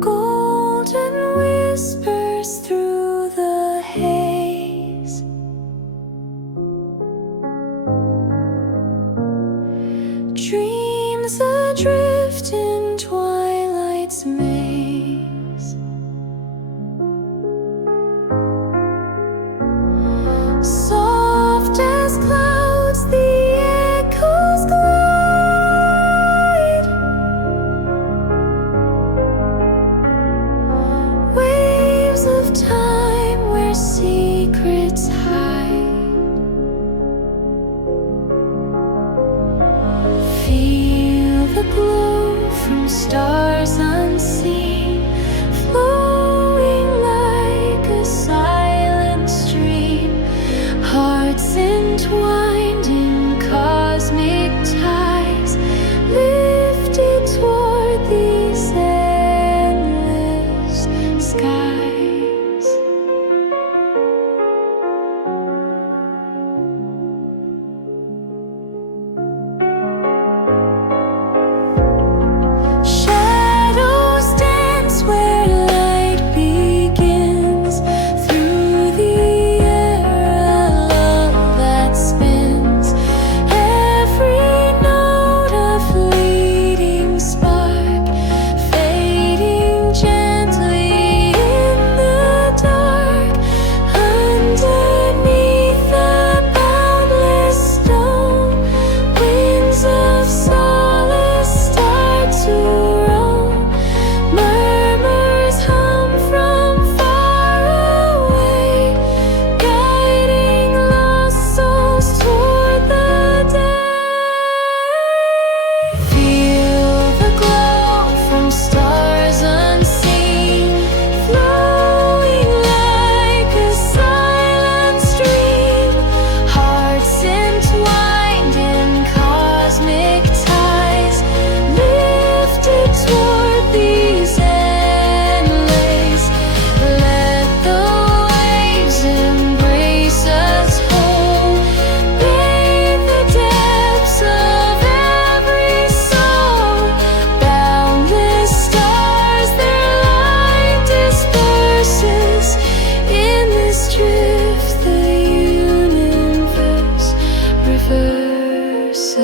Golden whispers through the haze, dreams adrift in twilight's maze. Soft as clouds the echoes glide, waves of time where secrets hide. Feel the glow from stars unseen, flowing like a silent stream. Hearts entwined in cosmic ties, lifted toward these endless skies. Shadows dance where light begins, through the air a love that spins. Every note a fleeting spark, fading gently in the dark. Underneath the boundless stone, winds of solace start to roam. Murmurs hum from far away, guiding lost souls toward the day. Feel the glow from stars unseen, flowing like a silent stream. Hearts entwined in cosmic ties, lifted toward these endless. Let the waves embrace us whole, bathe the depths of every soul. Boundless stars, their light disperses. In this drift the universe reverses.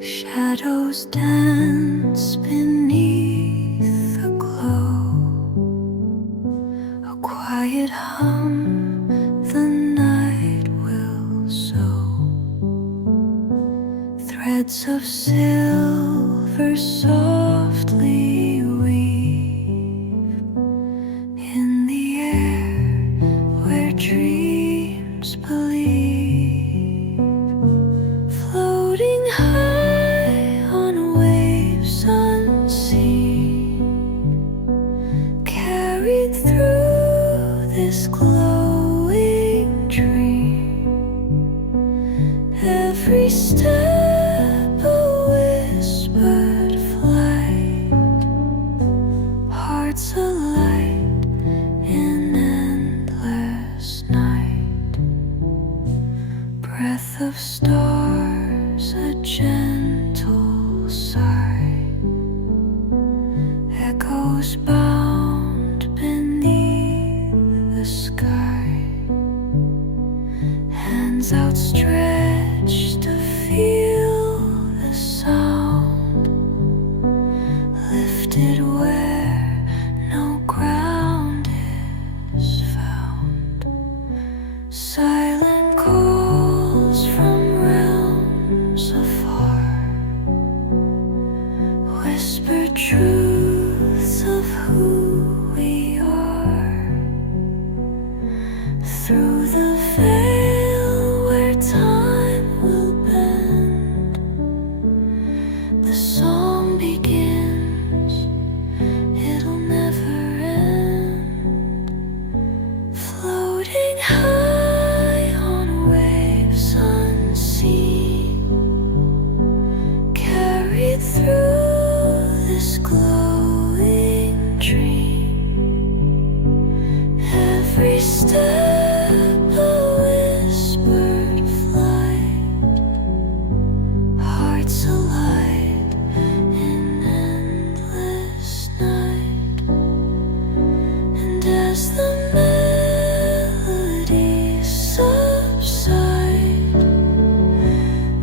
Shadows dance beneath the glow, a quiet hum the night will sow. Threads of silver softly weave in the air where dreams believe, floating high on waves unseen, carried through this glowing dream. Every step a whispered flight, hearts alight in endless night. Breath of stars, a gentle sigh, echoes bound beneath the sky. Hands outstretched to feel the sound, lifted where no ground is found. Silent calls from realms afar,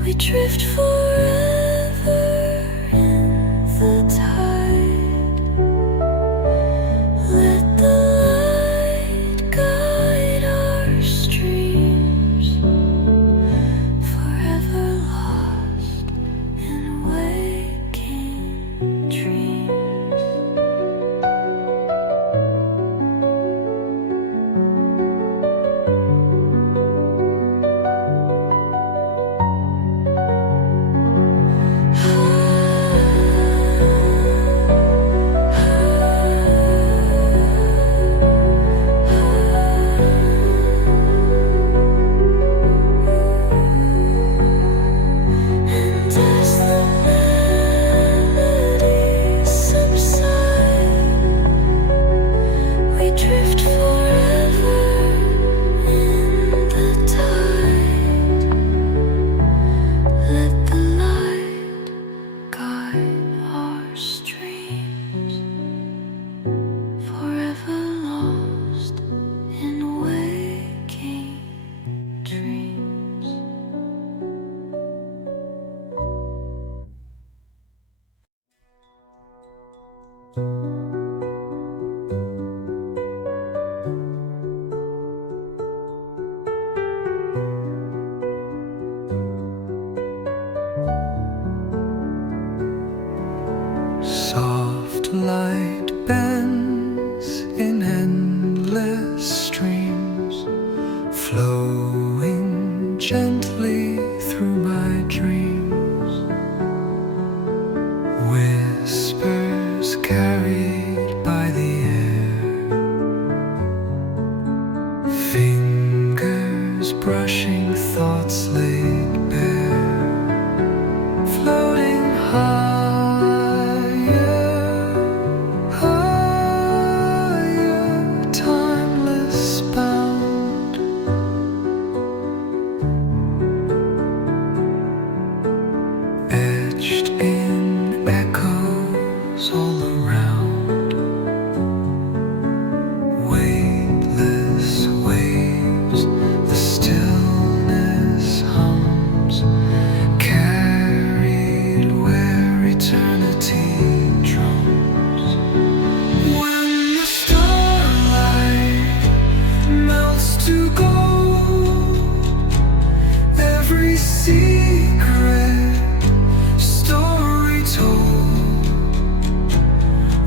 We drift forever in the tide. Let the light guide our streams, forever lost in waking dreams. And as the melodies subside, we drift forever in the tide. Let the light guide our streams, forever lost in waking dreams. Soft light bends in endless streams, flowing gently through my dreams. Whispers carried by the air, fingers brushing thoughts laid bare, floating higher, timeless bound. Etched in echoes all around, weightless waves, the stillness hums, carried where eternity drums. When the starlight melts to gold, every secret story told,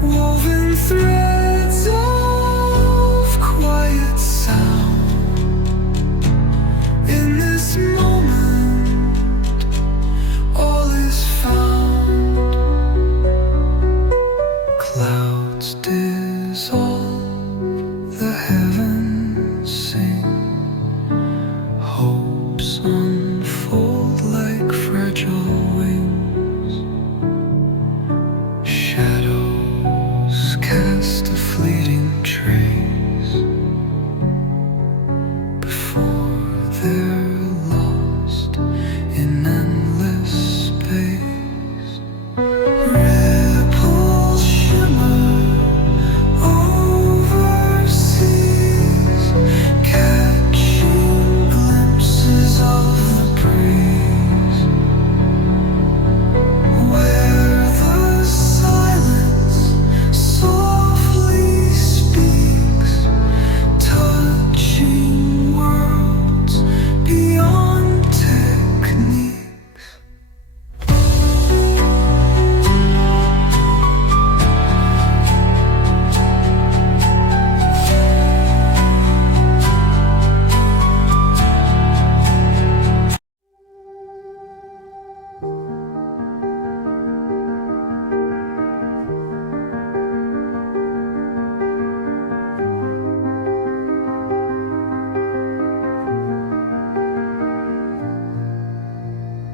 woven threads of quiet sound. In this moment, all is found. Clouds dissolve, the heavens sing, hopes unfold like fragile wings. Shadows cast a fleeting trace before they're lost in endless space. Ripples shimmer overseas, catching glimpses of the breeze, where the silence softly speaks, touching worlds beyond techniques.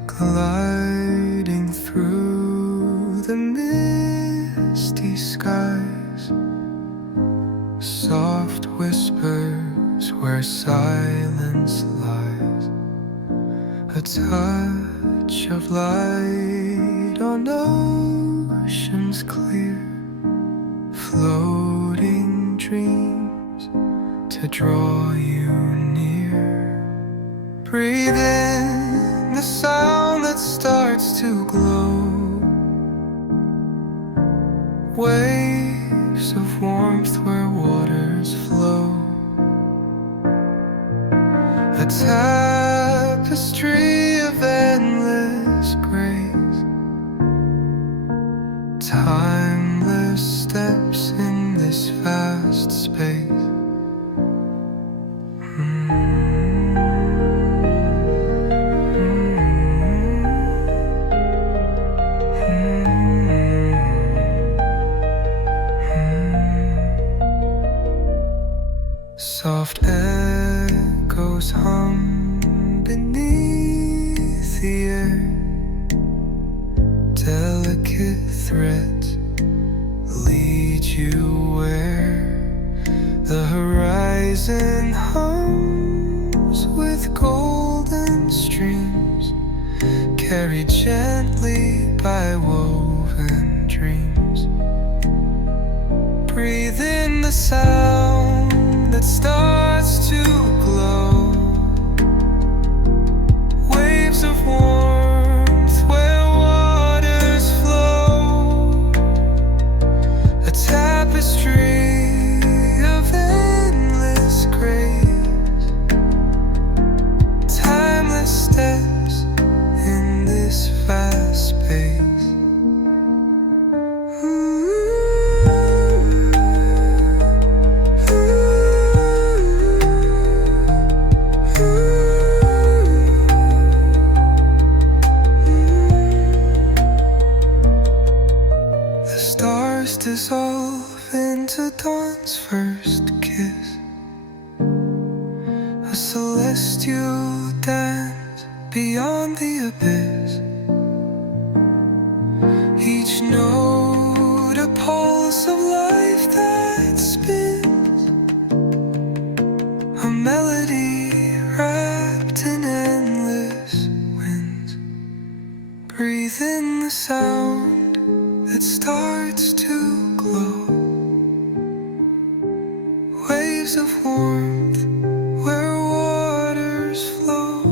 Gliding through the misty skies, soft whispers where silence lies, a touch of light on oceans clear, floating dreams to draw you near. Breathe in the sound air, delicate threads lead you where the horizon hums with golden streams, carried gently by woven dreams. Breathe in the sound that starts to glow, waves of warmth where waters flow, a tapestry of endless grace, timeless steps in this vast space. The stars dissolve into dawn's first kiss, a celestial dance beyond the abyss. Each note a pulse of life that spins, a melody wrapped in endless winds. Breathe in the sound that starts to glow, waves of warmth where waters flow,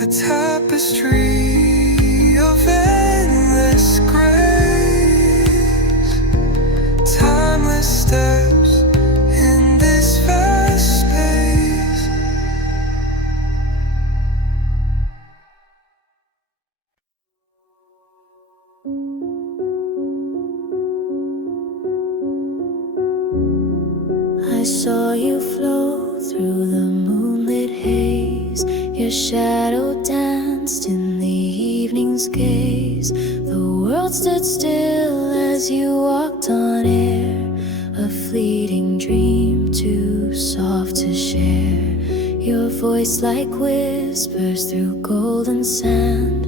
a tapestry of endless grace, timeless steps in this vast space. I saw you flow through the moonlit haze. Your shadow danced in the evening's gaze. The world stood still as you walked on air, a fleeting dream too soft to share. Your voice like whispers through golden sand,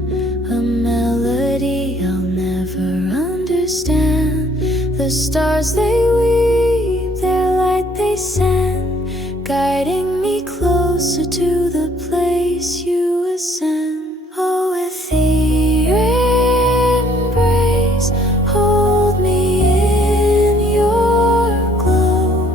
a melody I'll never understand. The stars they weep, their light they send, guiding me closer to the place you ascend. Oh, ethereal embrace, hold me in your glow,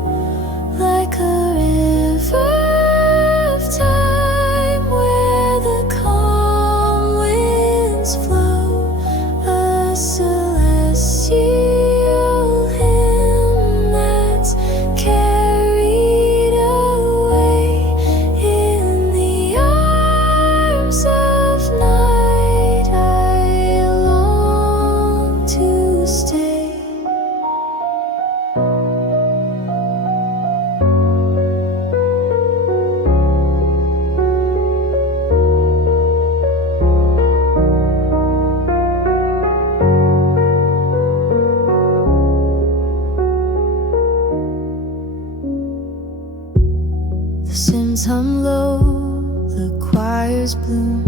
like a river of time where the calm winds flow, a celestial hymn that's carried away in the arms of night. I long to stay. The Sims hum low, the choirs bloom,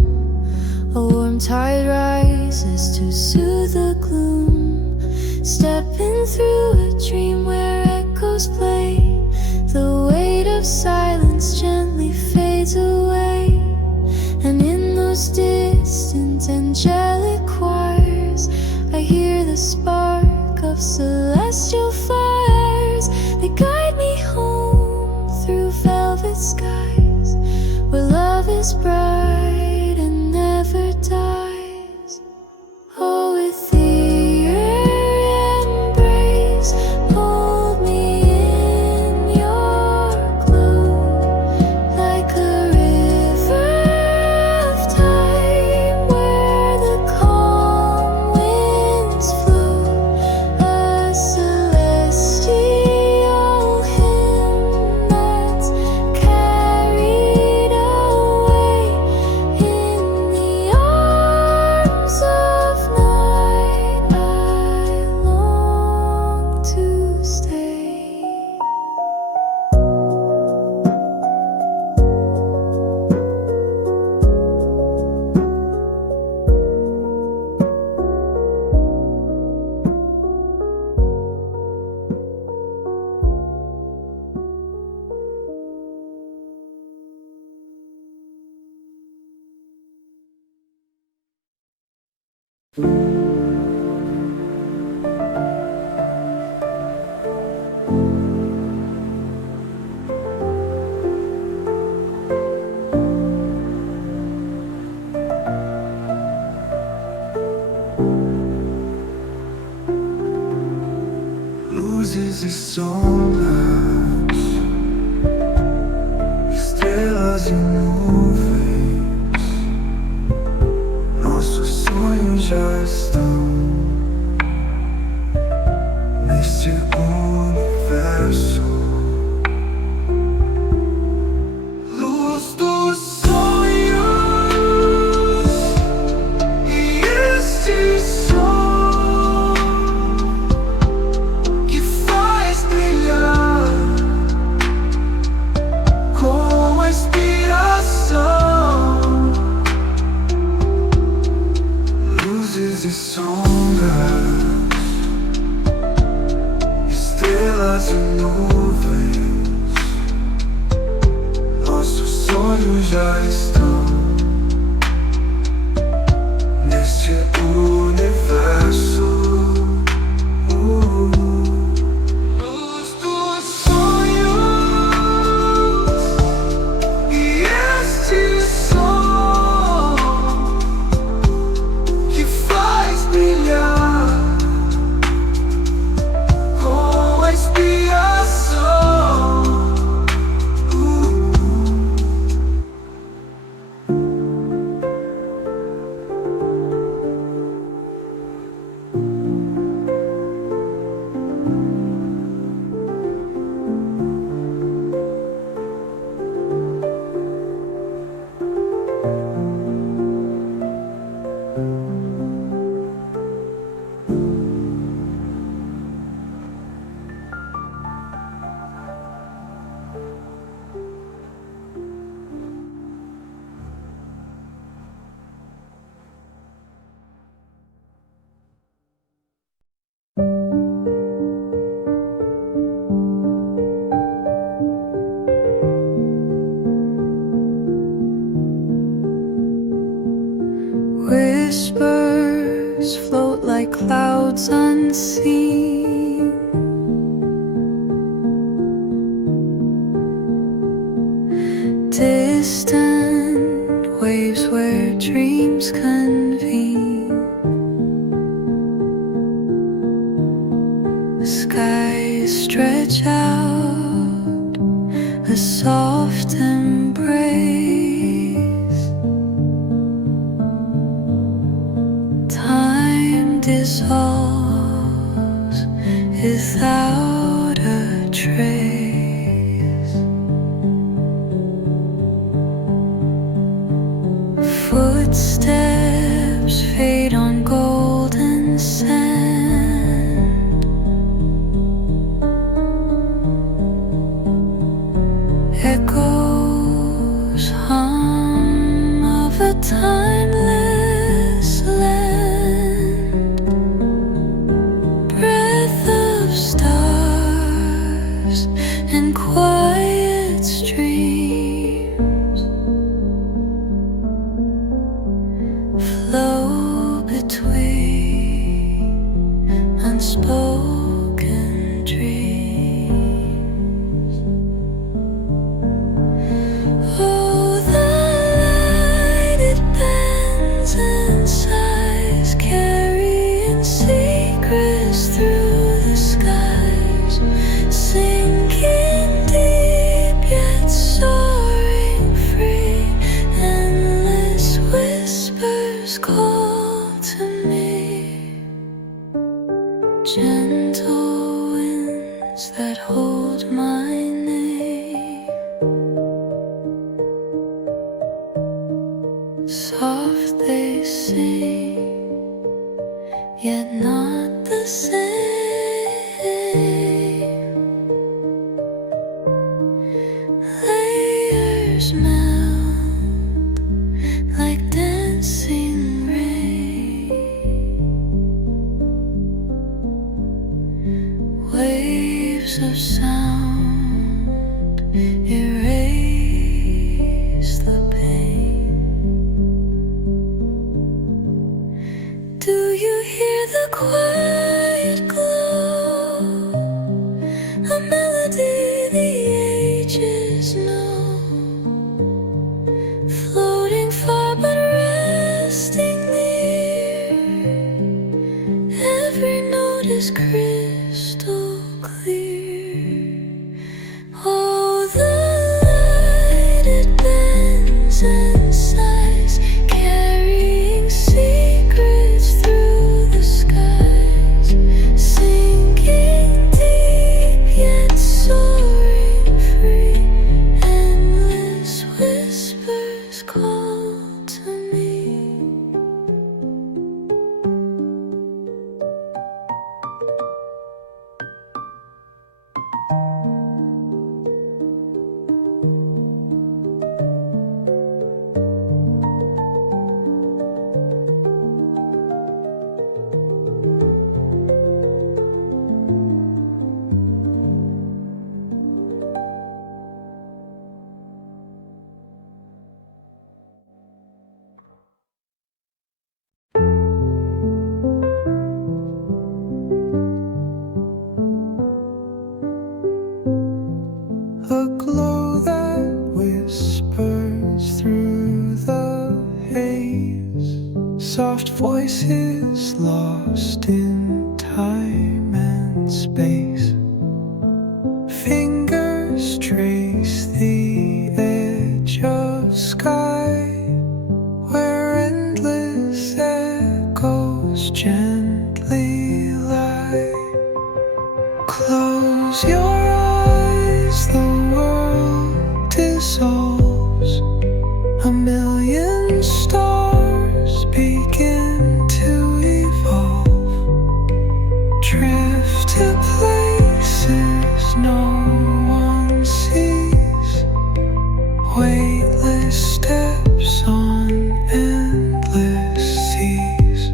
a warm tide rises to soothe the gloom. Stepping through a dream where echoes play, the weight of silence gently fades away. And in those distant angelic choirs, I hear the spark of celestial fires. They guide me home through velvet skies, where love is bright and never dies. Oh, ethereal embrace, hold me in your glow, like a river of time where the calm winds flow, a celestial hymn that's carried away Luzes e sombras, estrelas e nuvens, nossos sonhos já estão neste universo. Luz dos sonhos e este som que faz brilhar com a inspiração. Luzes e sombras, estrelas e nuvens, nossos sonhos já estão neste universo. Luz dos sonhos e este som que faz brilhar com a inspiração. Whispers float like clouds unseen. Distant waves where dreams convene. The skies stretch out a soft embrace. Time dissolves without a trace. Footsteps fade on golden sand. Echoes hum of a timeless land. Breath of stars and quiet streams flow between unspoken dreams. Oh, the light it bends and sighs, carrying secrets through the skies, sinking deep yet soaring free. Endless whispers call to me, gentle winds that hold my name. Soft they sing, yet not the same. Layers melt like dancing rain. Waves of sound erase the pain. Do soft voices lost in time and space. Fingers trace the edge of sky where endless echoes gently lie. Close your eyes, the world dissolves. A million stars begin to evolve. Drift to places no one sees. Weightless steps on endless seas.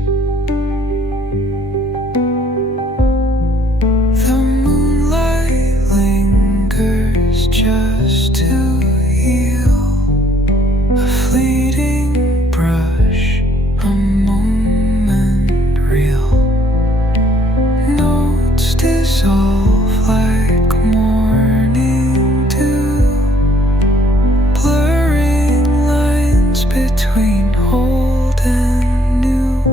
The moonlight lingers just to heal. A fleeting brush, a moment real. Notes dissolve like morning dew, blurring lines between old and new.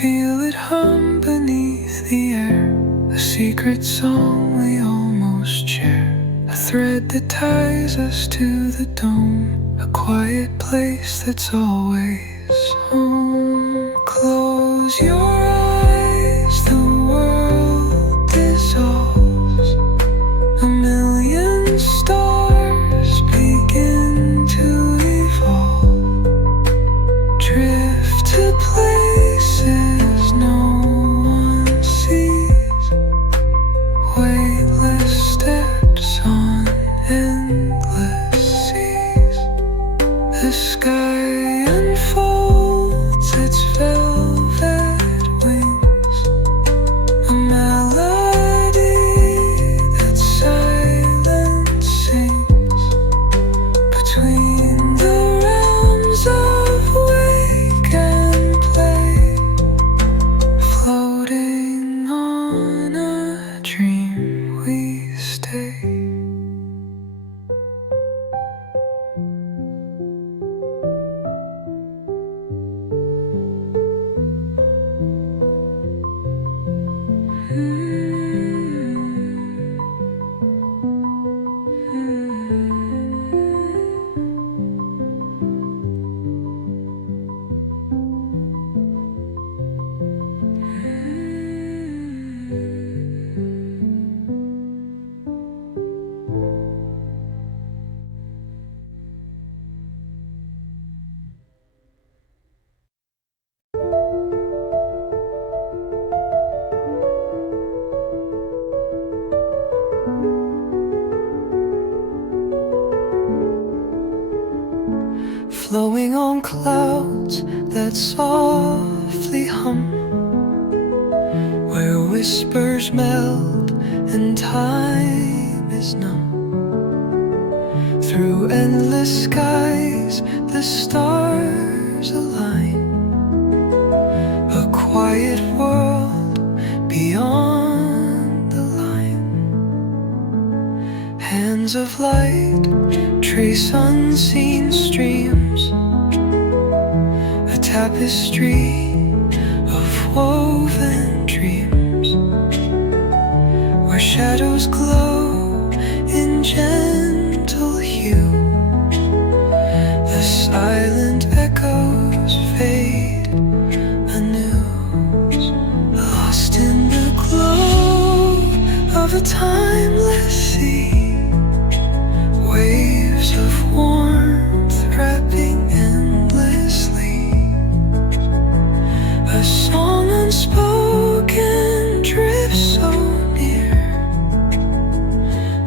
Feel it hum beneath the air, a secret song we almost share. A thread that ties us to the dome, a quiet place that's always home. Close your eyes, the world dissolves. A million stars begin to evolve. Drift to places no one sees. Weightless steps on endless seas. The sky unfolds its velvet wings. A melody that silence sings. Between the realms of wake and play, floating on a dream we stay. Flowing on clouds that softly hum, where whispers melt and time is numb. Through endless skies the stars align, a quiet world beyond the line. Hands of light trace unseen streams, a tapestry of woven dreams, where shadows glow in gentle hue. The silent echoes fade anew, lost in the glow of a timeless sea. Waves of warmth wrapping endlessly, a song unspoken drifts so near,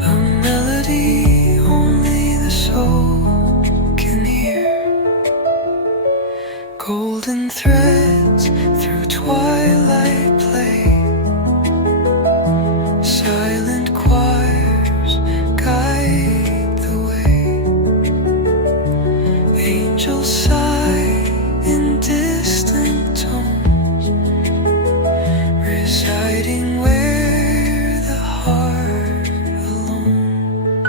a melody only the soul can hear. Golden threads through twilight play, silent choirs guide the way. Angels sigh in distant tones, residing where the heart alone.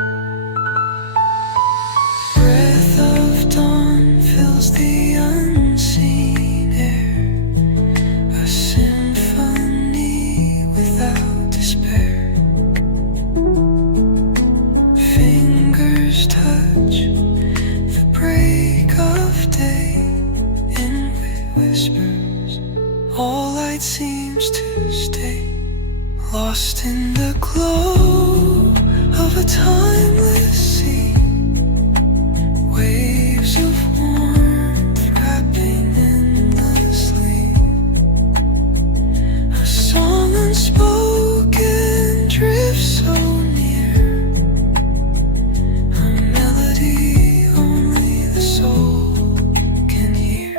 Breath of dawn fills the unseen air, whispers. All light seems to stay lost in the glow of a timeless sea. Waves of warmth wrapping endlessly. A song unspoken drifts so near. A melody only the soul can hear.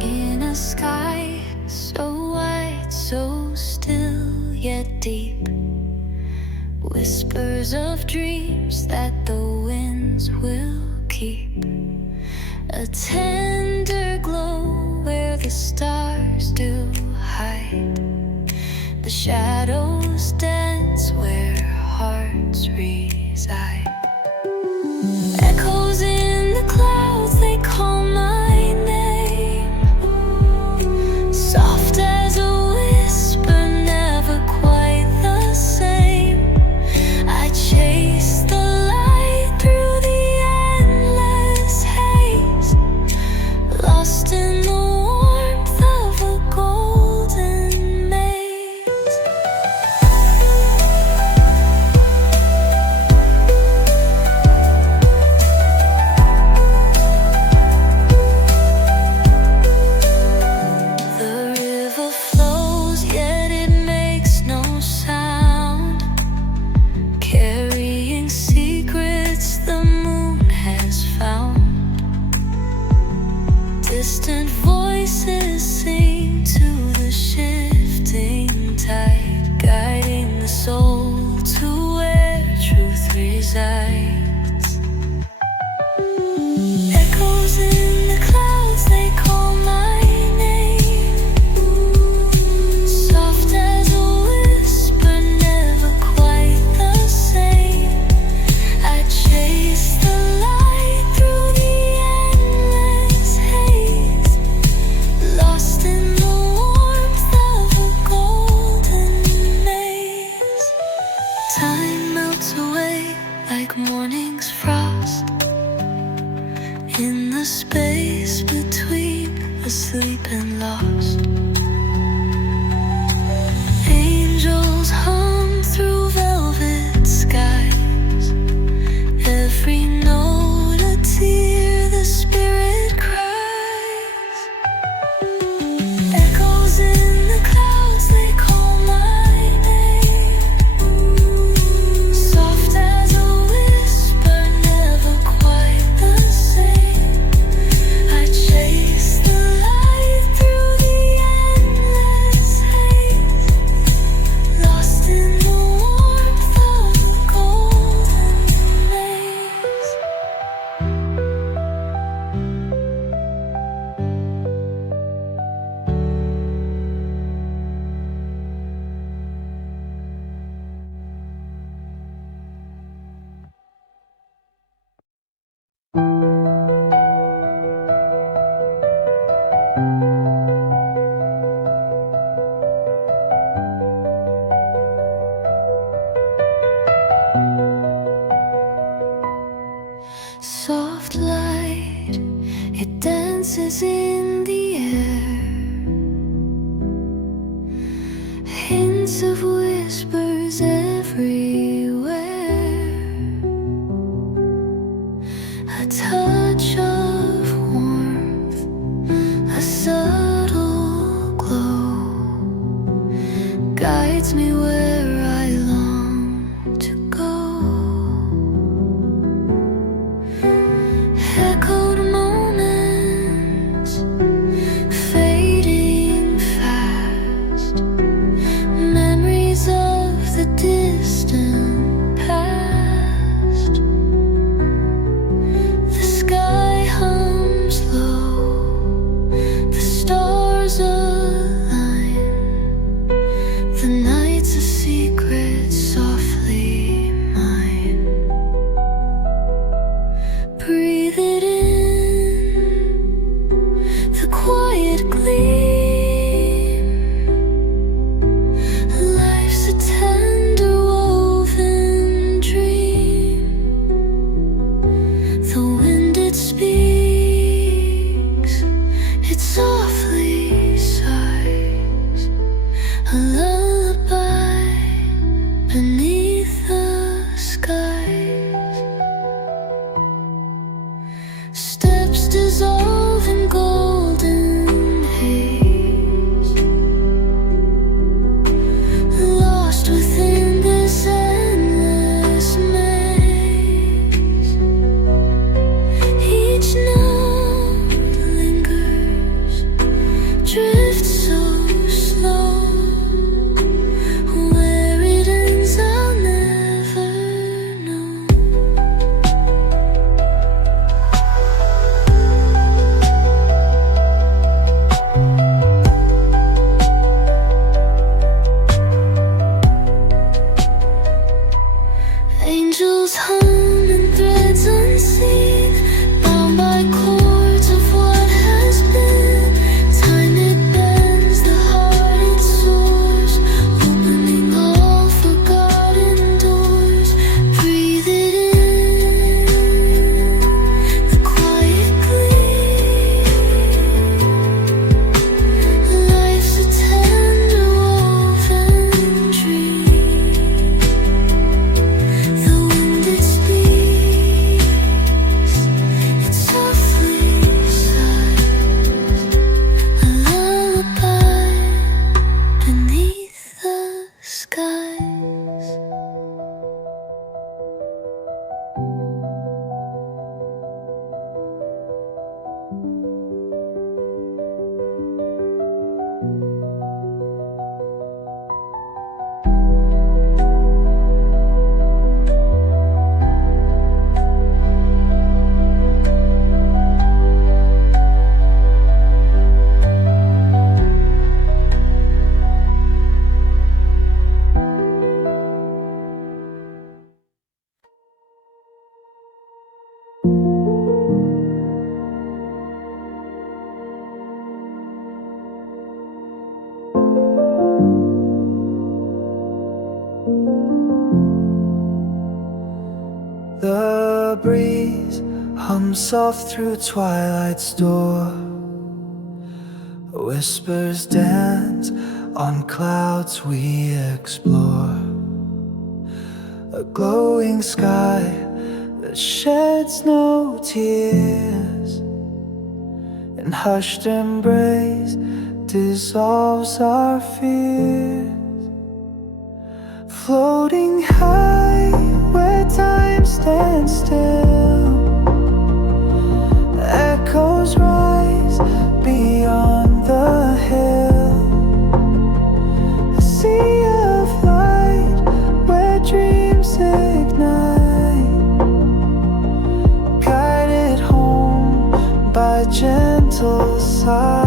In a sky so wide, so still yet deep, whispers of dreams that the winds will keep. A tender glow where the stars do hide. The shadows dance where hearts reside. Echoes in the clouds, they call my name. Soft as a whisper, never quite the same. I chase the light through the endless haze, lost in the warmth of a golden maze. The river flows, yet it makes no sound, carrying secrets the moon has found. Distant voices sing to the shifting tide, guiding the soul to where truth resides. Echoes in the clouds, they call my name. Soft as a whisper, never quite the same. I chase the light through the endless haze, lost in the warmth of a golden maze. Time melts away like morning's frost in the space between asleep and lost. Angels hum through velvet skies, every note a tear the spirit cries. Echoes in the clouds, they call my name. Soft as a whisper, never quite the same. I chase the light through the endless haze, lost in the warmth of a golden maze. Soft light, it dances in the air. Hints of whispers everywhere. A touch of warmth, a subtle glow, guides me where I long to go. The breeze hums soft through twilight's door. Whispers dance on clouds we explore. A glowing sky that sheds no tears. In hushed embrace dissolves our fears. Floating high where time stands still. Echoes rise beyond the hill. A sea of light where dreams ignite. Guided home by gentle sight.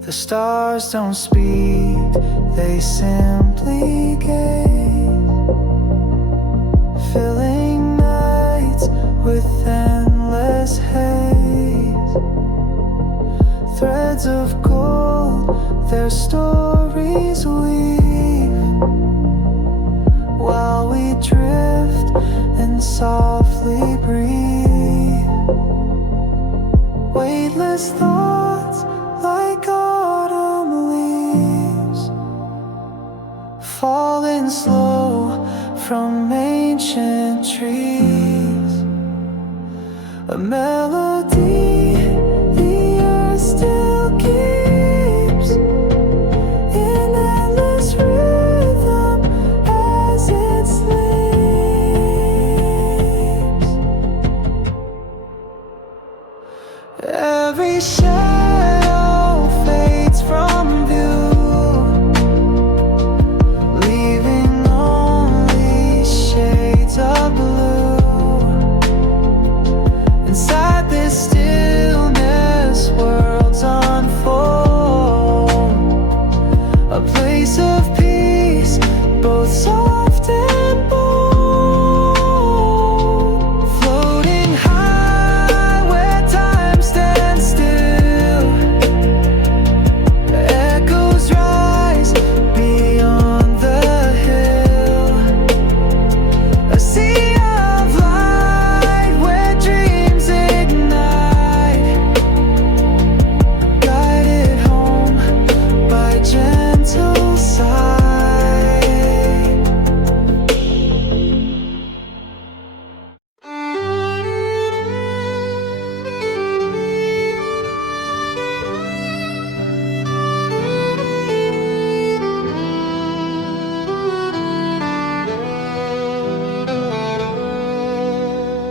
The stars don't speak, they simply gaze, filling nights with endless haze. Threads of gold, their stories weave, while we drift and softly breathe. Weightless thoughts like autumn leaves, falling slow from ancient trees. A melody the earth still keeps, in endless rhythm as it sleeps. Every shadow fades from view, leaving only shades of blue. Inside this stillness, worlds unfold, a place of peace, both soft and bold. Floating high where time stands still. Echoes rise beyond the hill. A sea of light where dreams ignite. Guided home by gentle sight.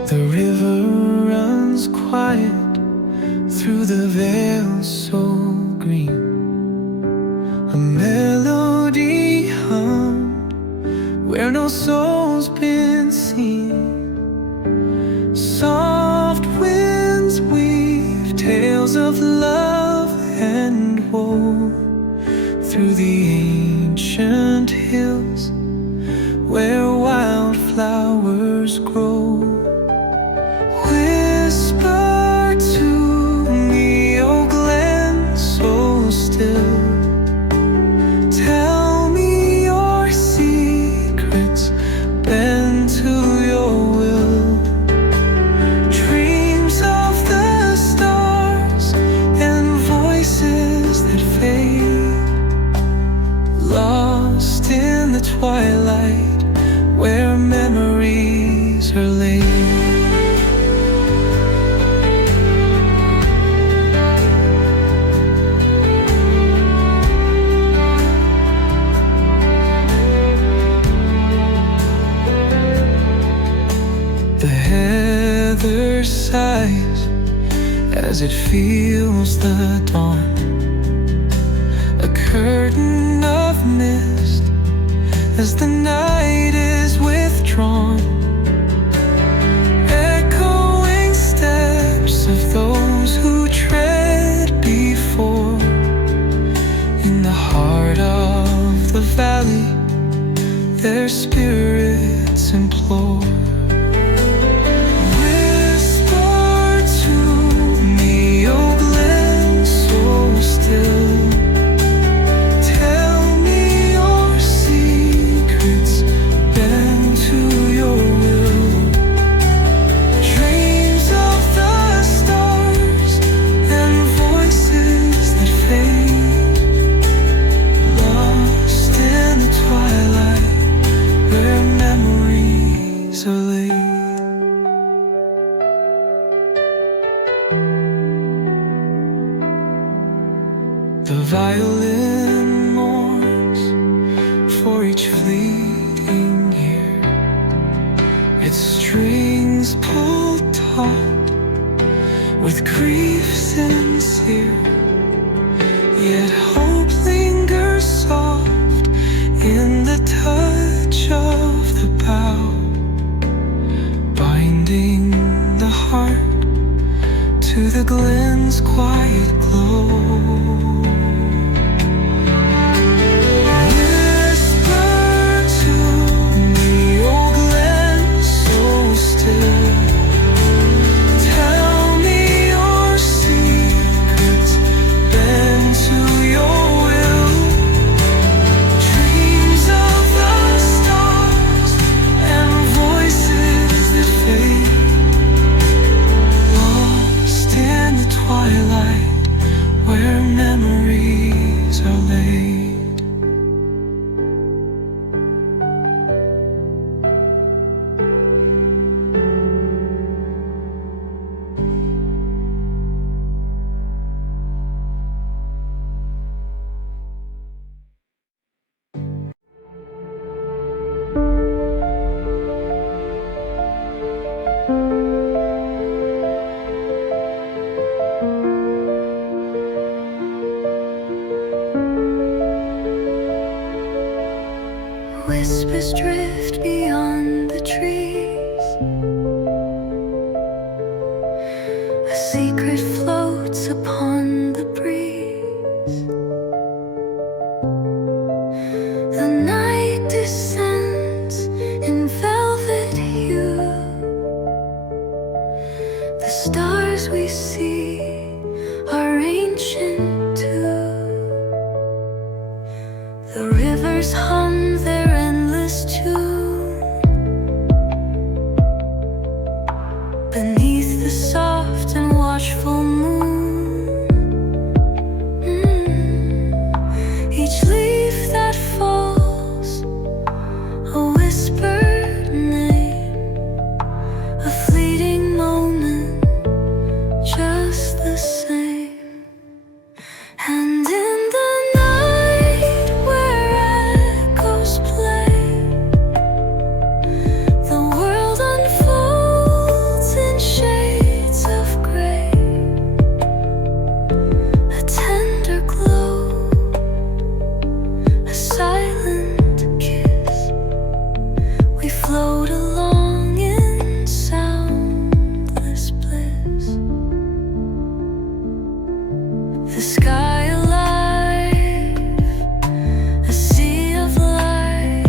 The river runs quiet through the vale so green. A melody hummed where no soul's been seen. Soft winds weave tales of love and woe through the ancient hills where wildflowers grow. Whisper to me, oh Glen, so still. Tell me your secrets, bend to your will. Dreams of the stars and voices that fade, lost in the twilight where memories are laid. The heather sighs as it feels the dawn. A curtain of mist as the night is withdrawn. Echoing steps of those who tread before. In the heart of the valley, their spirits implore. Still, tell me your secrets. each fleeting year. Its strings pulled taut with grief sincere, yet hope lingers soft in the touch of the bough, binding the heart to the glen's quiet glow. Whispers drift beyond the trees. A secret floats upon the breeze. The night descends in velvet hue. The stars we see are ancient too. The rivers hum their endless tune beneath the soft and watchful moon. Each leaf that falls, a whispered name, a fleeting moment, just the same. And in the night where echoes play, the world unfolds in shades of gray. A tender glow, a silent kiss. We float along in soundless bliss. The sky alive, a sea of light,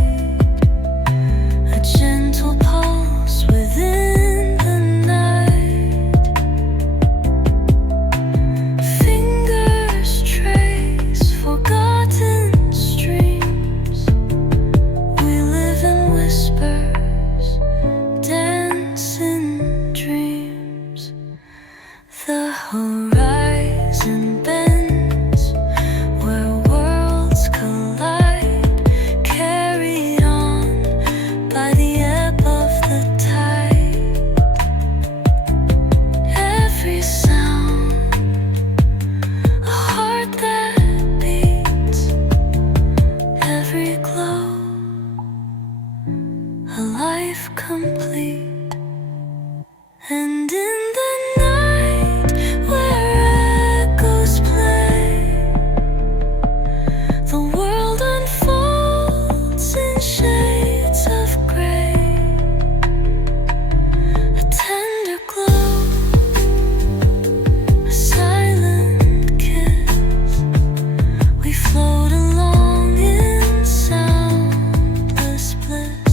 a gentle pulse within the night. Fingers trace forgotten streams. We live in whispers, dance in dreams. The horizon bends where worlds collide, carried on by the ebb of the tide. Every sound, a heart that beats, every glow, a life complete. And in the night where echoes play, the world unfolds in shades of gray. A tender glow, a silent kiss. We float along in soundless bliss.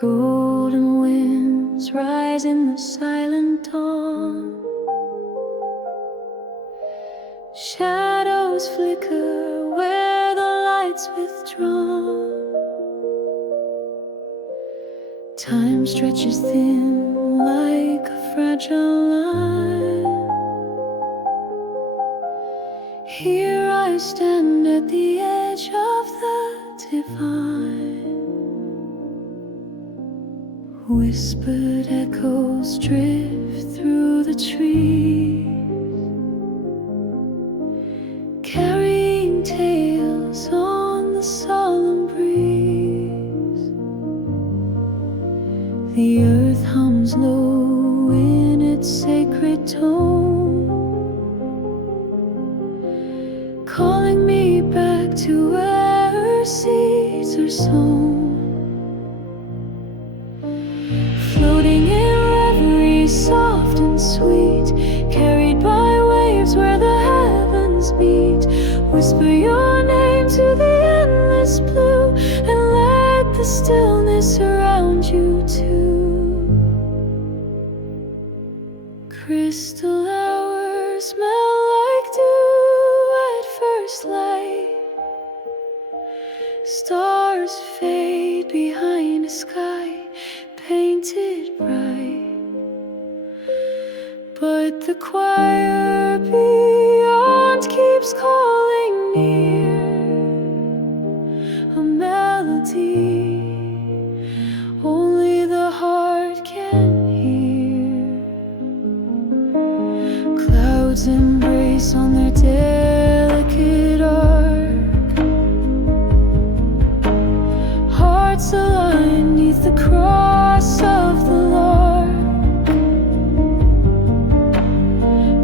Golden winds rise in the silent dawn. Shadows flicker where the light's withdrawn. Time stretches thin like a fragile line. Here I stand at the edge of the divine. Whispered echoes drift through the trees, carrying tales on the solemn breeze. The earth hums low in its sacred tone, calling me back to where her seeds are sown. Floating in reverie, soft and sweet, carried by waves where the heavens meet. Whisper your name to the endless blue, and let the stillness surround you too. Crystal hours smell like dew at first light. Stars fade behind a sky painted bright, but the choir beyond keeps calling near. A melody only the heart can hear. Clouds embrace on their delicate arc. Hearts align neath the cross of the Lord.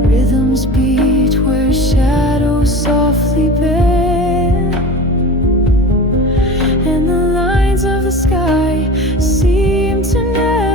Rhythms beat where shadows softly bend, and the lines of the sky seem to never